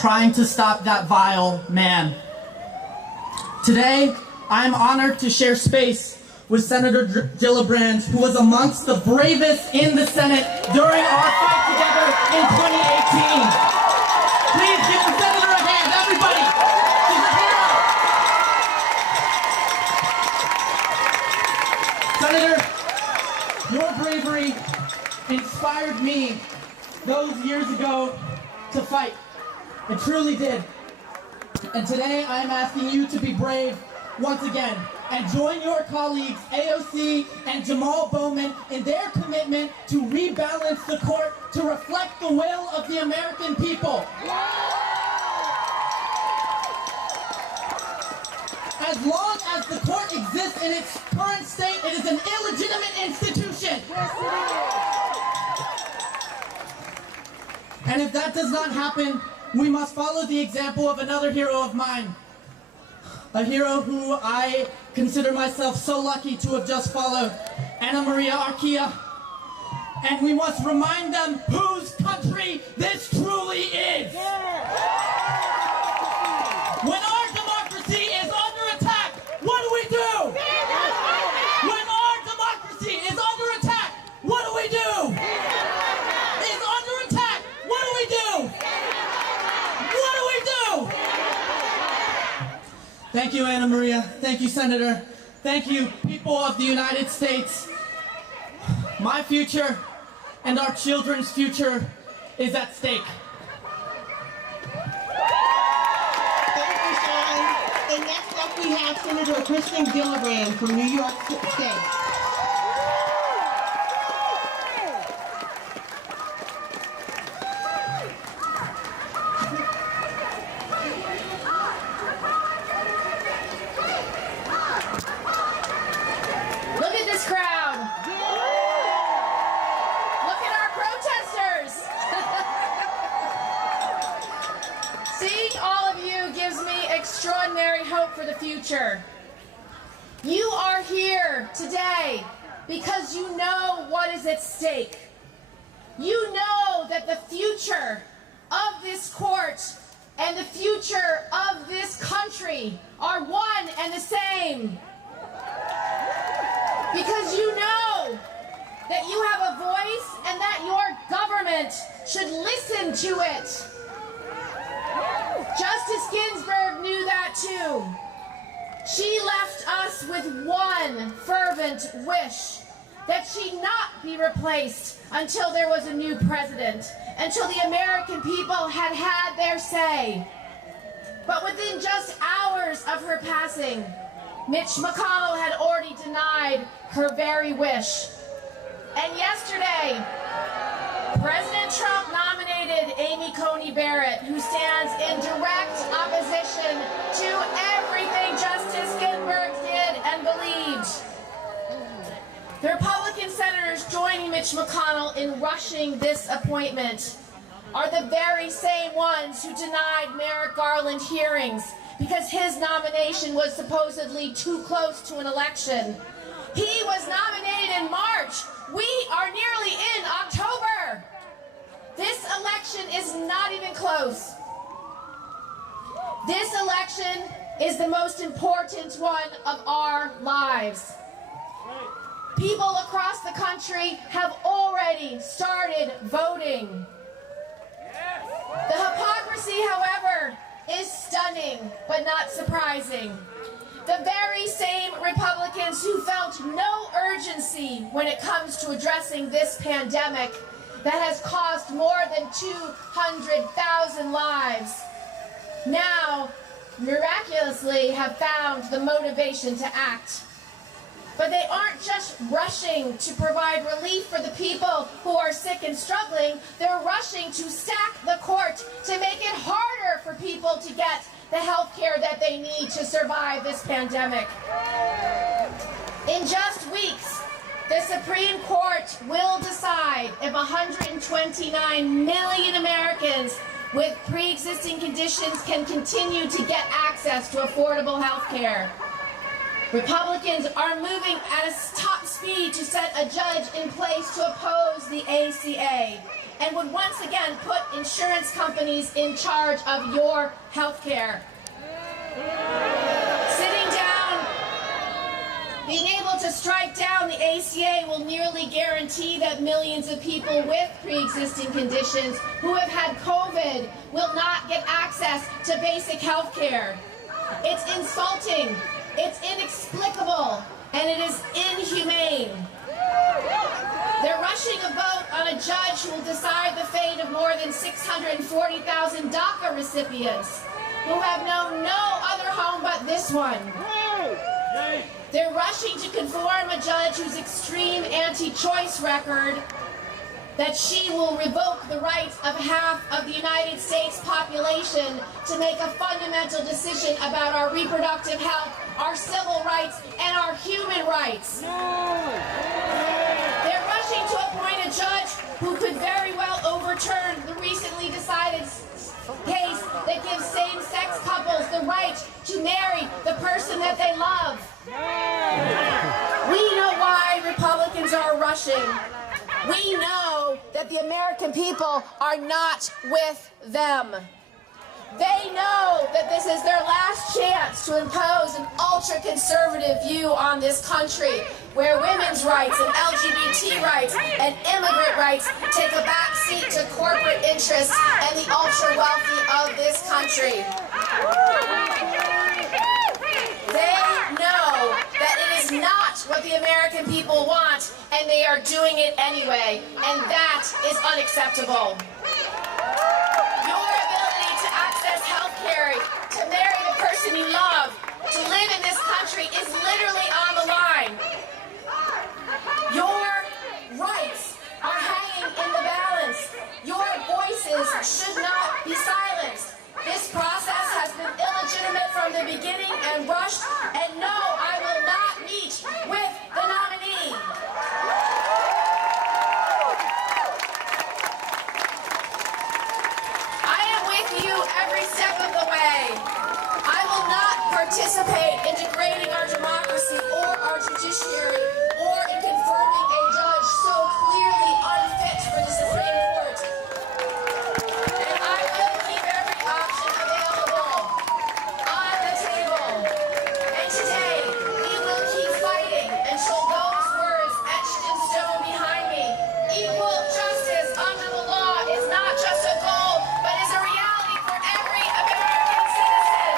trying to stop that vile man. Today, I am honored to share space with Senator Gillibrand, who was amongst the bravest in the Senate during our fight together in 2018. Please give the Senator a hand, everybody! She's a hero! Senator, your bravery inspired me those years ago to fight. It truly did. And today I am asking you to be brave once again and join your colleagues AOC and Jamal Bowman in their commitment to rebalance the court to reflect the will of the American people. As long as the court exists in its current state, it is an illegitimate institution. And if that does not happen, we must follow the example of another hero of mine. A hero who I consider myself so lucky to have just followed, Anna Maria Arquilla. And we must remind them whose country this truly is. When our democracy is under attack, what do we do? When our democracy is under attack, what do we do? Is under attack, what do we do? What do we do? Thank you, Anna Maria. Thank you, Senator. Thank you, people of the United States. My future and our children's future is at stake. Thank you, Sean. And next up we have Senator Kristen Gillibrand from New York State. Look at this crowd. Look at our protesters. Seeing all of you gives me extraordinary hope for the future. You are here today because you know what is at stake. You know that the future of this court and the future of this country are one and the same. Because you know that you have a voice and that your government should listen to it. Justice Ginsburg knew that too. She left us with one fervent wish, that she not be replaced until there was a new president, until the American people had had their say. But within just hours of her passing, Mitch McConnell had already denied her very wish. And yesterday, President Trump nominated Amy Coney Barrett, who stands in direct opposition to everything Justice Ginsburg did and believed. The Republican senators joining Mitch McConnell in rushing this appointment are the very same ones who denied Merrick Garland hearings because his nomination was supposedly too close to an election. He was nominated in March. We are nearly in October. This election is not even close. This election is the most important one of our lives. People across the country have already started voting. The hypocrisy, however, is stunning, but not surprising. The very same Republicans who felt no urgency when it comes to addressing this pandemic that has cost more than 200,000 lives, now miraculously have found the motivation to act. But they aren't just rushing to provide relief for the people who are sick and struggling, they're rushing to stack the court to make it harder for people to get the health care that they need to survive this pandemic. In just weeks, the Supreme Court will decide if 129 million Americans with pre-existing conditions can continue to get access to affordable health care. Republicans are moving at a top speed to set a judge in place to oppose the ACA. and would once again put insurance companies in charge of your health care. Sitting down, being able to strike down the ACA will nearly guarantee that millions of people with pre-existing conditions who have had COVID will not get access to basic health care. It's insulting, it's inexplicable, and it is inhumane. They're rushing a vote on a judge who will decide the fate of more than 640,000 DACA recipients who have known no other home but this one. They're rushing to conform a judge whose extreme anti-choice record that she will revoke the rights of half of the United States population to make a fundamental decision about our reproductive health, our civil rights, and our human rights. They're rushing to appoint a judge who could very well overturn the recently decided case that gives same-sex couples the right to marry the person that they love. We know why Republicans are rushing. We know that the American people are not with them. They know that this is their last chance to impose an ultra-conservative view on this country, where women's rights and LGBT rights and immigrant rights take a back seat to corporate interests and the ultra-wealthy of this country. They know that it is not what the American people want, and they are doing it anyway, and that is unacceptable. Your ability to access health care, to marry the person you love, to live in this country is literally on the line. Your rights are hanging in the balance. Your voices should not be silenced. This process has been illegitimate from the beginning and rushed, and no, I will not meet with the nominee. I am with you every step of the way. I will not participate in degrading our democracy or our judiciary or in confirming a judge so clearly unfit for the Supreme Court. And I will keep every option available on the table. And today, we will keep fighting until those words etched in stone behind me. Equal justice under the law is not just a goal, but is a reality for every American citizen.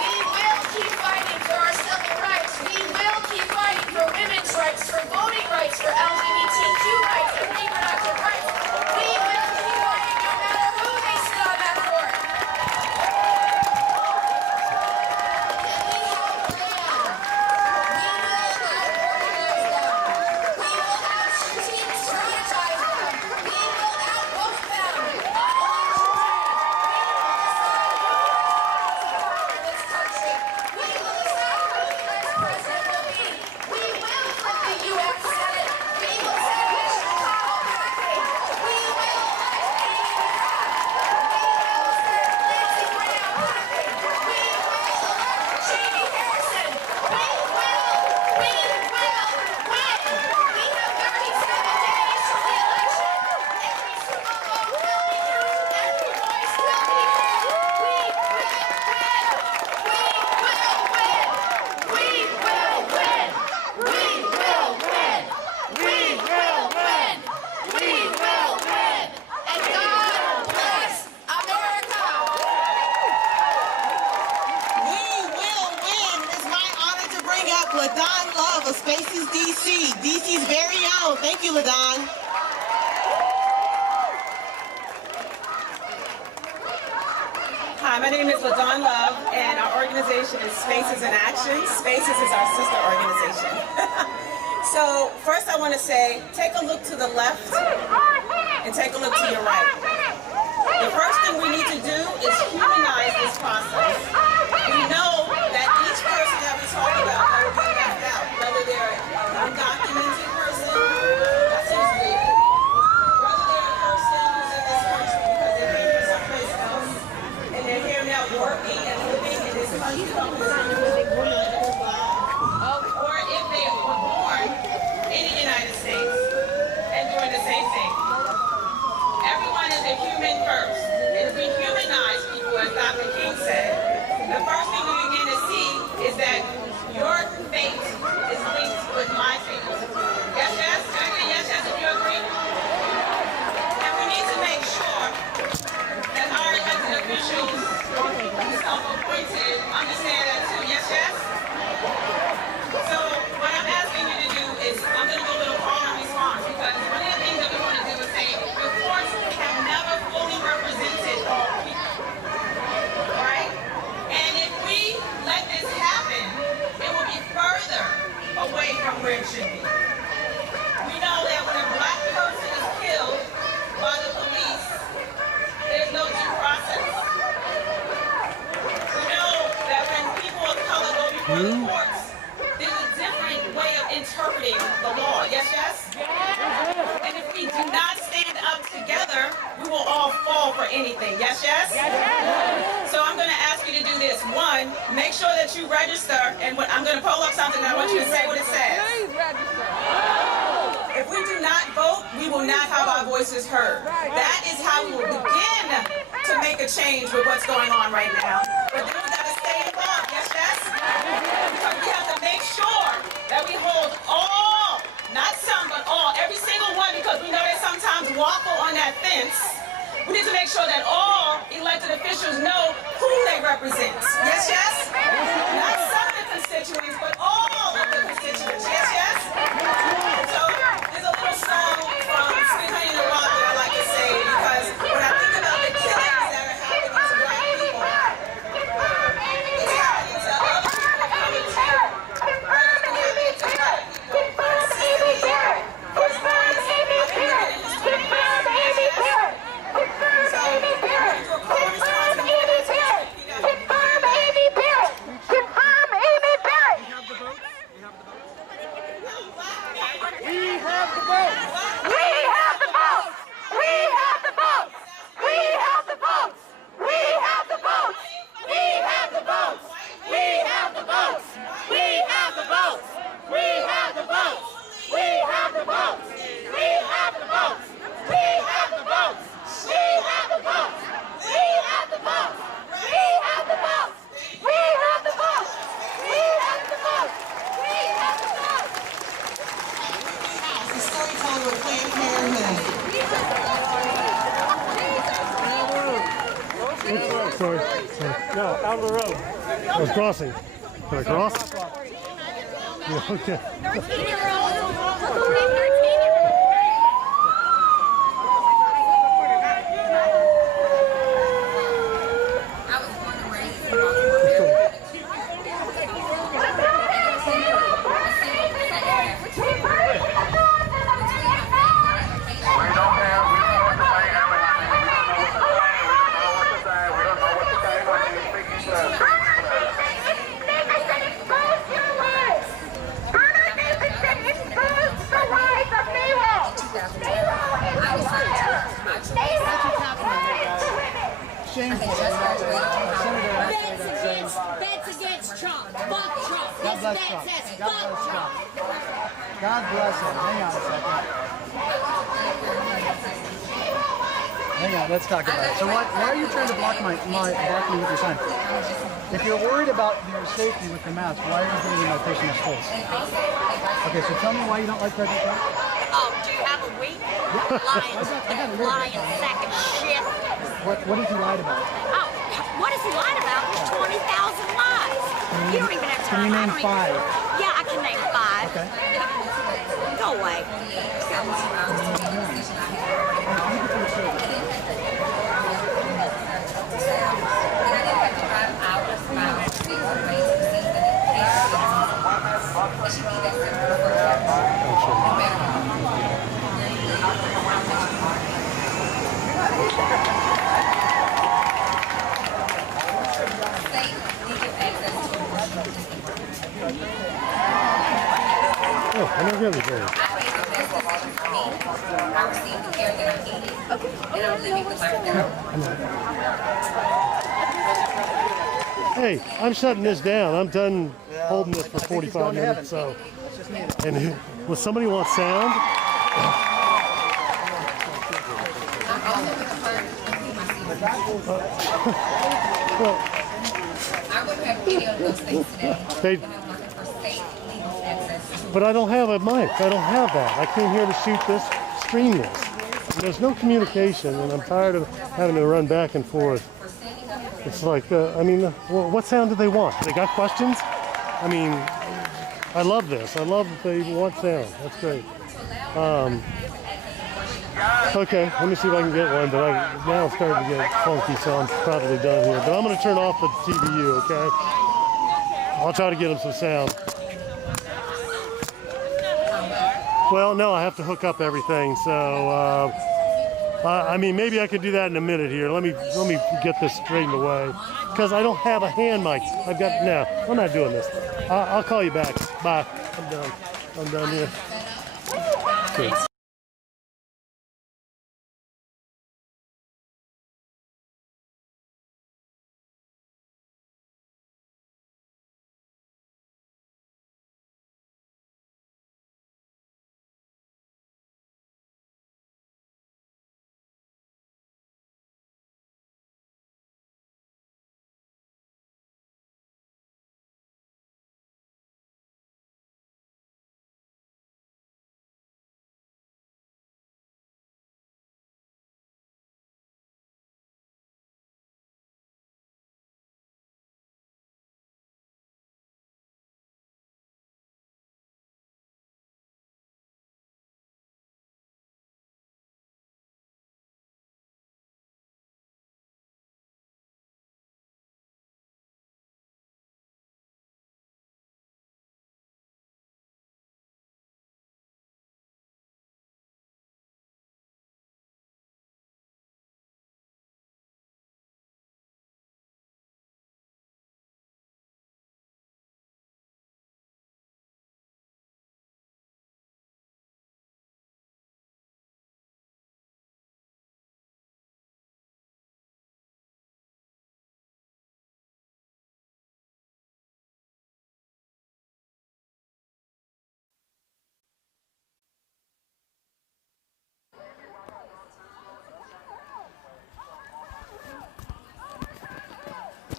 We will keep fighting for our civil rights. We will keep fighting for women's rights, for voting rights, for LGBTQ rights, and reproductive rights. We will keep fighting no matter who they sit on that court. And we have a plan. We will out-organize them. We will out-strategize them. We will out-vote them. On election day, we will decide who is in this country. We will decide who the next president will be. We will flip the U.S. Senate. We will send Mitch McConnell packing. We will elect Amy Coney Barrett. We will send Lindsey Graham packing. We will elect Jamie Harrison. We will win. We have 37 days till the election. Every single vote will be counted. Every voice will be heard. We will win. We will win. We will win. We will win. And God bless America. We will win. It's my honor to bring up LaDon Love of Spaces DC, DC's very own. Thank you, LaDon. Hi, my name is LaDon Love, and our organization is Spaces in Action. Spaces is our sister organization. So first I want to say, take a look to the left and take a look to your right. The first thing we need to do is humanize this process. We know that each person that we talk about will be left out, whether they're an undocumented person, that's who's leaving, whether they're a person who's in this country because they came from someplace else, and they're here now working and living in this country, or if they were born in the United States the first thing we begin to see is that your fate is linked with my fate. Yes, yes? Can I get a yes, yes, if you agree? And we need to make sure that our elected officials, self-appointed, understand that too. Yes, yes? So what I'm asking you to do is, I'm going to go a little call and response, because one of the things that we want to do is say, the courts have never fully represented all people. All right? And if we let this happen, it will be further away from where it should be. We know that when a black person is killed by the police, there's no due process. We know that when people of color go before the courts, there's a different way of interpreting the law. Yes, yes? And if we do not stand up together, we will all fall for anything. Yes, yes? So I'm going to ask you to do this. One, make sure that you register, and I'm going to pull up something and I want you to say what it says. Please register. If we do not vote, we will not have our voices heard. That is how we will begin to make a change with what's going on right now. But then we got to stay involved. Yes, yes? Because we have to make sure that we hold all, not some, but all, every single one, because we know they sometimes waffle on that fence. We need to make sure that all elected officials know who they represent. Yes, yes? Not some of the constituents, but all of the constituents. Yes, yes? So there's a little song from Sweet Honey in the Rock that I like to say, because when I think about the killings that are happening to black people, it's happening to other people of color too. But it's been happening to black people consistently for as long as I've been living in this 20 years. Yes, yes? So we're going to do a call and response and we're going to repeat that. Confirm Amy Barrett! Confirm Amy Barrett! We have the vote. We have the votes! We have the votes! We have the votes! We have the votes! We have the votes! We have the votes! We have the votes! We have the votes! We have the votes! We have the votes! We have the votes! We have the votes! We have the votes! We have the votes! We have the votes! We have the votes! We have the votes! The storyteller with Planned Parenthood. Sorry. No, out of the road. I was crossing. Can I cross? Yeah, okay. 13-year-old. That's against Trump. Fuck Trump. God bless Trump. God bless Trump. God bless him. Hang on a second. Hang on, let's talk about it. So why are you trying to block me with your sign? If you're worried about your safety with the mask, why are you giving me my personal space? Okay, so tell me why you don't like President Trump. Oh, do you have a week? Lying sack of shit. What has he lied about? Oh, what has he lied about? 20,000 lies. You don't even have time. Can you name 5? Yeah, I can name 5. Okay. Go away. Oh, I never got anything. I received the care that I needed, and I'm living with my therapist. Hey, I'm shutting this down. I'm done holding this for 45 minutes. So, and will somebody want sound? Well, I wouldn't have any of those things today. They, I'm looking for safe, legal access to. but I don't have a mic. I don't have that. I came here to shoot this, stream this. And there's no communication, and I'm tired of having to run back and forth. It's like, I mean, what sound do they want? They got questions? I mean, I love this. I love that they want sound. That's great. Okay, let me see if I can get one, but now it's starting to get funky, so I'm probably done here. But I'm going to turn off the TVU, okay? I'll try to get them some sound. Well, no, I have to hook up everything, so I mean, maybe I could do that in a minute here. Let me get this straightened away, because I don't have a hand mic. I'm not doing this. I'll call you back. Bye. I'm done here. Good.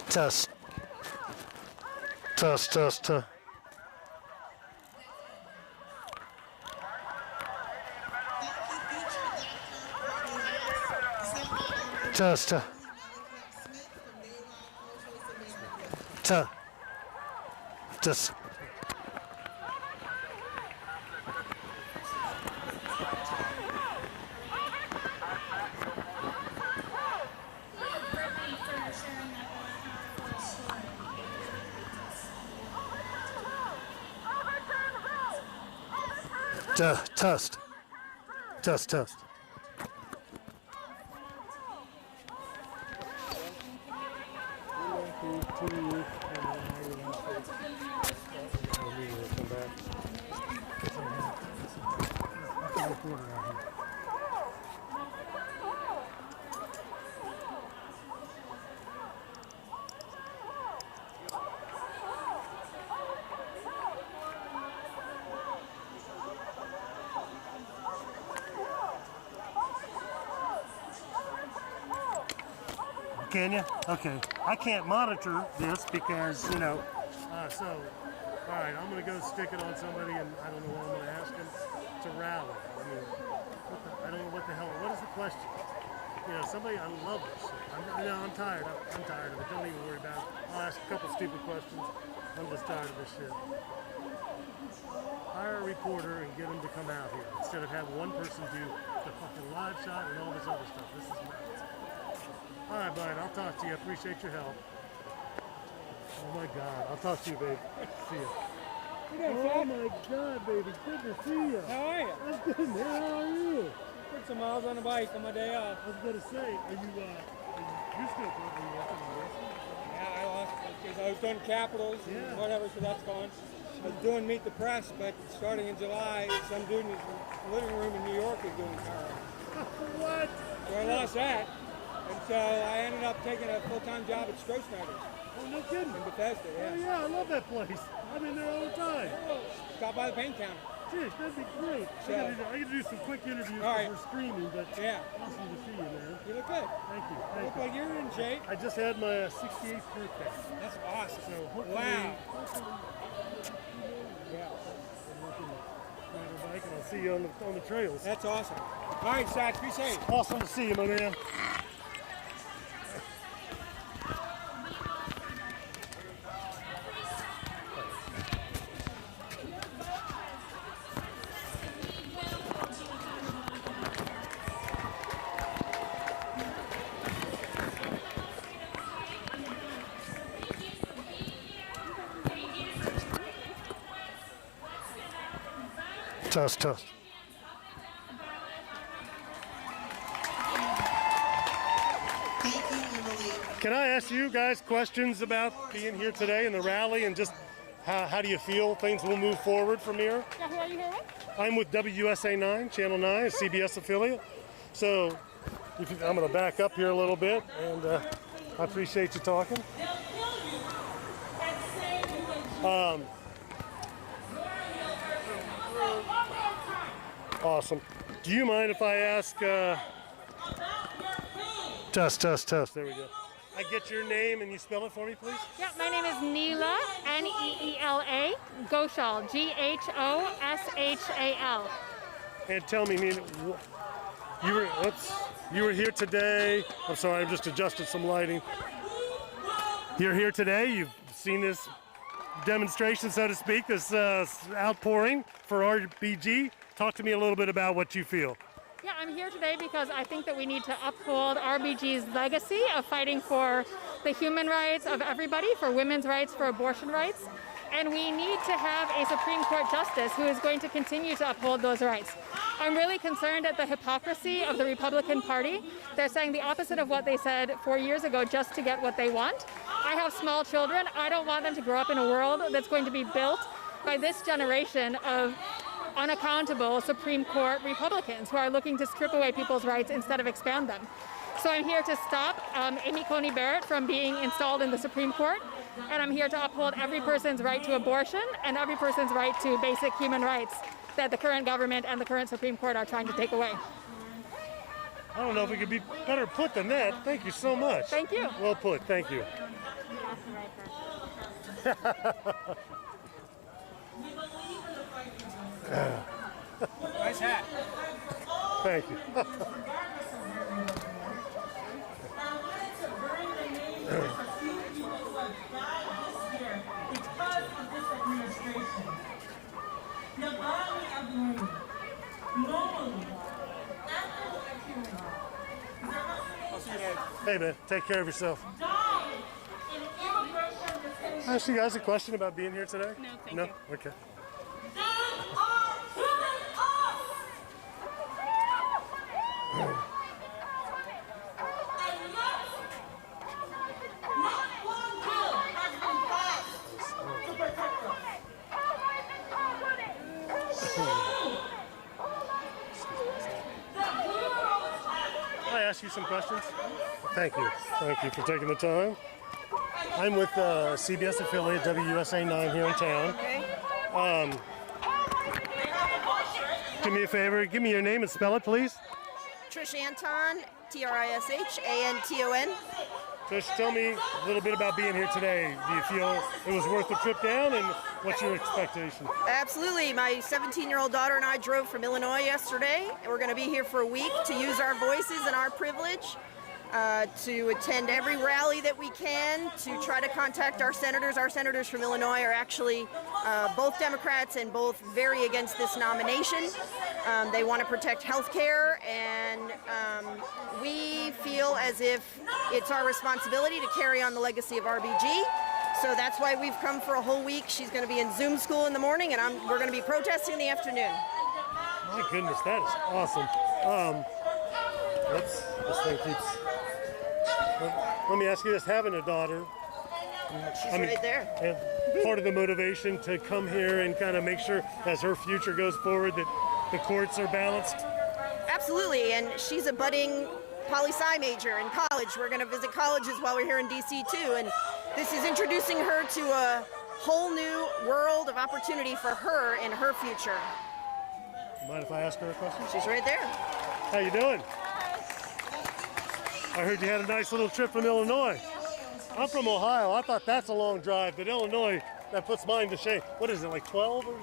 Test. Test, test, test. Test, test. Test. Test. Test. Test, test. Can you? Okay. I can't monitor this because, you know, so, all right, I'm going to go stick it on somebody and I don't know what I'm going to ask them to rally. I mean, I don't know what the hell, what is the question? You know, somebody, I love this shit. I'm tired. I'm tired of it. Don't even worry about it. I'll ask a couple stupid questions. I'm just tired of this shit. Hire a reporter and get them to come out here instead of having one person do the fucking live shot and all this other stuff. This is nuts. All right, bud. I'll talk to you. I appreciate your help. Oh my God. I'll talk to you, babe. See you. Oh my God, baby. Good to see you. How are you? I'm good, man. How are you? Put some miles on the bike on my day off. I was gonna say, are you still working on wrestling? Yeah, I lost because I was doing Capitals and whatever, so that's gone. I was doing Meet the Press, but starting in July, some dude in his living room in New York is doing Carl. What? So I lost that. And so I ended up taking a full-time job at Strohsnyder's. Oh, no kidding. In Bethesda, yeah. Oh, yeah, I love that place. I'm in there all the time. Stop by the paint counter. Geez, that'd be great. So, I gotta do some quick interviews because we're streaming, but yeah. awesome to see you, man. You look good. Thank you. You Thank look you. like you're in shape. I just had my 68th birthday. That's awesome. So hopefully, Wow. yeah, I can ride a bike and I'll see you on the trails. That's awesome. All right, Zach, be safe. Awesome to see you, my man. Test, test. Thank you, Emily. Can I ask you guys questions about being here today in the rally and just how do you feel things will move forward from here? Yeah, who are you here with? I'm with WSA 9, Channel 9, a CBS affiliate. So I'm going to back up here a little bit, and I appreciate you talking. Awesome. Do you mind if I ask? Test, test, test. There we go. I get your name and you spell it for me, please? Yeah, my name is Neela, Neela Ghoshal, Ghoshal. And tell me, Nina, you were here today. I'm sorry, I've just adjusted some lighting. You're here today. You've seen this demonstration, so to speak, this outpouring for RBG. Talk to me a little bit about what you feel. Yeah, I'm here today because I think that we need to uphold RBG's legacy of fighting for the human rights of everybody, for women's rights, for abortion rights. And we need to have a Supreme Court justice who is going to continue to uphold those rights. I'm really concerned at the hypocrisy of the Republican Party. They're saying the opposite of what they said 4 years ago just to get what they want. I have small children. I don't want them to grow up in a world that's going to be built by this generation of unaccountable Supreme Court Republicans who are looking to strip away people's rights instead of expand them. So I'm here to stop Amy Coney Barrett from being installed in the Supreme Court, and I'm here to uphold every person's right to abortion and every person's right to basic human rights that the current government and the current Supreme Court are trying to take away. I don't know if it could be better put than that. Thank you so much. Thank you. Well put. Thank you. Nice hat. Thank you. Hey man, take care of yourself. Ask you guys a question about being here today? No, thank no? you. Okay. Can I ask you some questions? Thank you. Thank you for taking the time. I'm with CBS affiliate WSA 9 here in town. Do me a favor, give me your name and spell it, please. Trish Anton, Trishanton. Trish, tell me a little bit about being here today. Do you feel it was worth the trip down, and what's your expectation? Absolutely. My 17-year-old daughter and I drove from Illinois yesterday, and we're going to be here for a week to use our voices and our privilege to attend every rally that we can, to try to contact our senators. Our senators from Illinois are actually both Democrats and both very against this nomination. They want to protect health care, and we feel as if it's our responsibility to carry on the legacy of RBG. So that's why we've come for a whole week. She's going to be in Zoom school in the morning, and we're going to be protesting in the afternoon. My goodness, that is awesome. This thing keeps... Let me ask you this, having a daughter... She's right there. And part of the motivation to come here and kind of make sure as her future goes forward that the courts are balanced? Absolutely, and she's a budding poli-sci major in college. We're going to visit colleges while we're here in DC too, and this is introducing her to a whole new world of opportunity for her in her future. Mind if I ask her a question? She's right there. How you doing? I heard you had a nice little trip from Illinois. I'm from Ohio. I thought that's a long drive, but Illinois, that puts mine to shame. What is it, like 12? Or?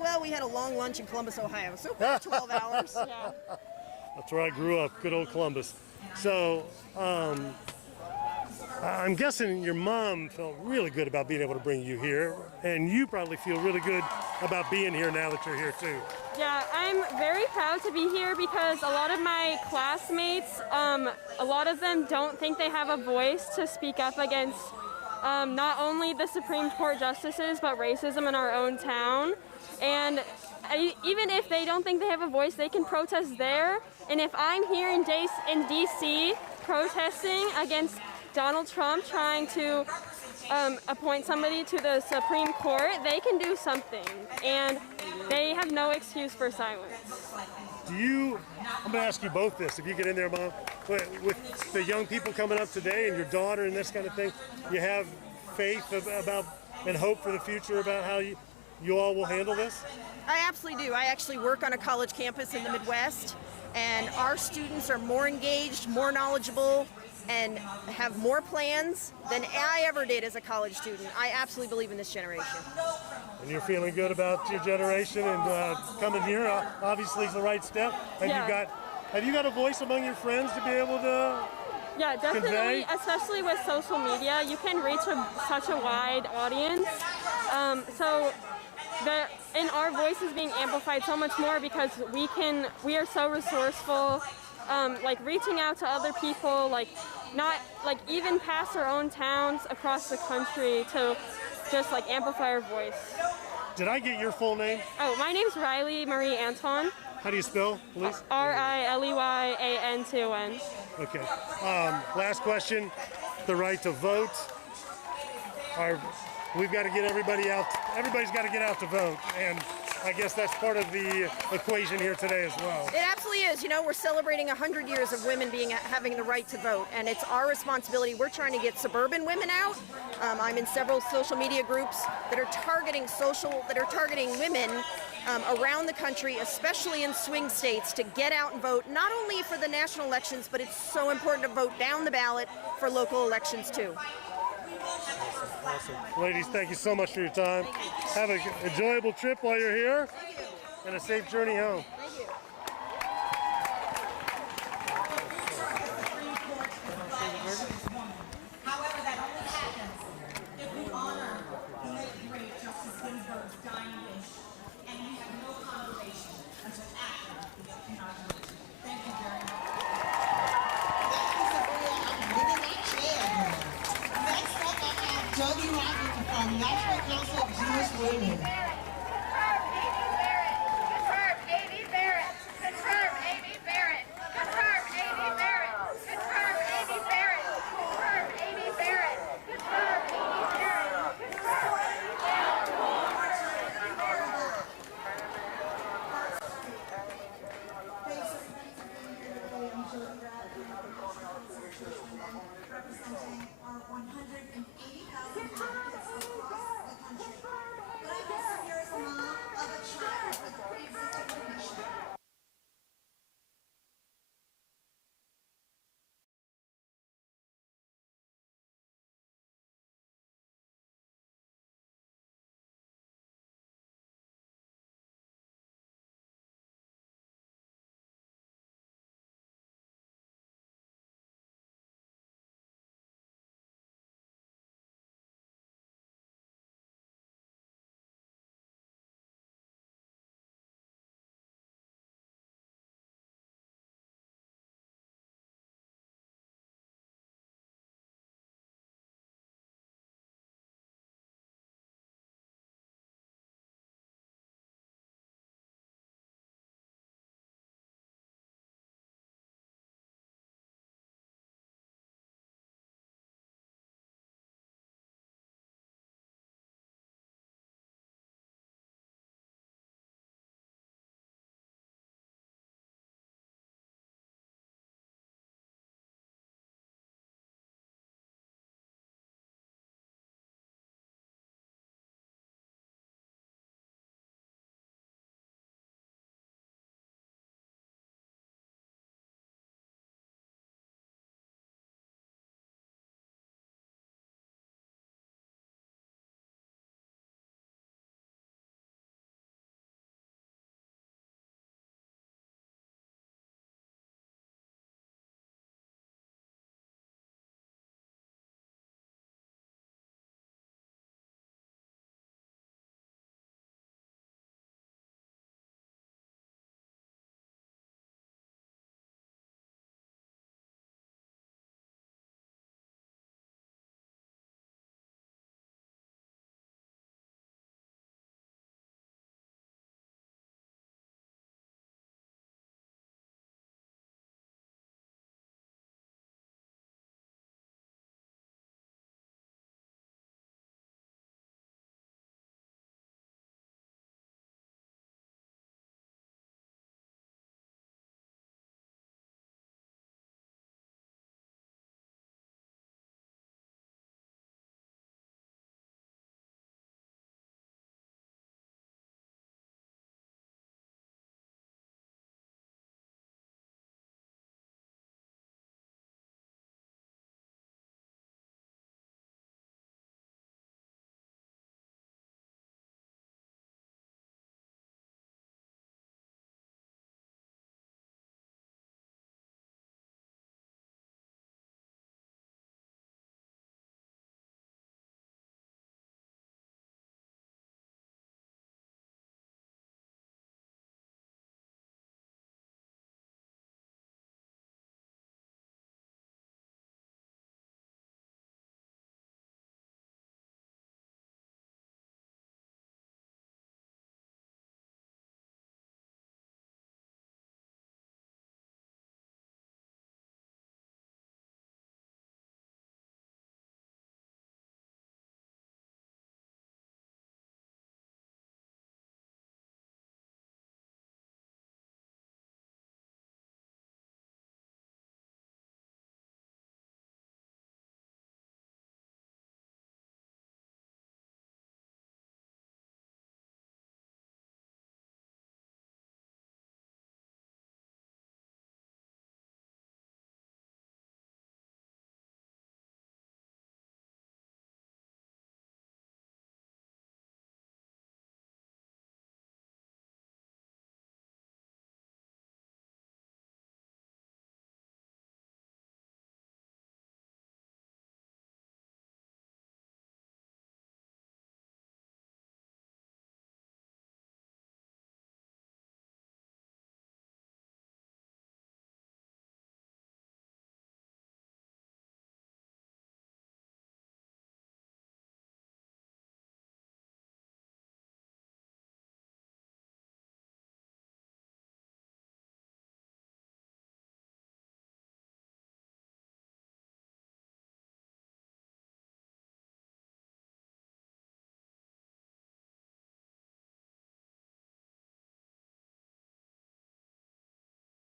Well, we had a long lunch in Columbus, Ohio, so about 12 hours. Yeah. That's where I grew up, good old Columbus. So, I'm guessing your mom felt really good about being able to bring you here, and you probably feel really good about being here now that you're here too. Yeah, I'm very proud to be here because a lot of my classmates, a lot of them don't think they have a voice to speak up against not only the Supreme Court justices, but racism in our own town. And even if they don't think they have a voice, they can protest there. And if I'm here in DC protesting against Donald Trump trying to appoint somebody to the Supreme Court, they can do something. And they have no excuse for silence. I'm going to ask you both this, if you get in there, Mom. With the young people coming up today and your daughter and this kind of thing, you have faith about and hope for the future about how you all will handle this? I absolutely do. I actually work on a college campus in the Midwest, and our students are more engaged, more knowledgeable, and have more plans than I ever did as a college student. I absolutely believe in this generation. And you're feeling good about your generation and coming here, obviously is the right step. Have you got a voice among your friends to be able to Yeah, definitely, convey? Especially with social media, you can reach such a wide audience. So our voice is being amplified so much more because we are so resourceful, like reaching out to other people, even past our own towns across the country to just amplify our voice. Did I get your full name? Oh, my name's Riley Marie Anton. How do you spell, please? RILEYANTON. Okay. Last question. The right to vote. We've got to get everybody out. Everybody's got to get out to vote. And I guess that's part of the equation here today as well. It absolutely is. You know, we're celebrating 100 years of women having the right to vote, and it's our responsibility. We're trying to get suburban women out. I'm in several social media groups that are targeting women around the country, especially in swing states, to get out and vote, not only for the national elections, but it's so important to vote down the ballot for local elections too. Awesome. Ladies, thank you so much for your time. Have an enjoyable trip while you're here, and a safe journey home. Thank you. However, that only happens if we honor the late great Justice Ginsburg's dying wish, and we have no consolation until after we get to inauguration. Thank you very much. Thank you, Sabrina. I'm moving my chair here. Next up, I have Jody Robinson from National Council of Jewish Women.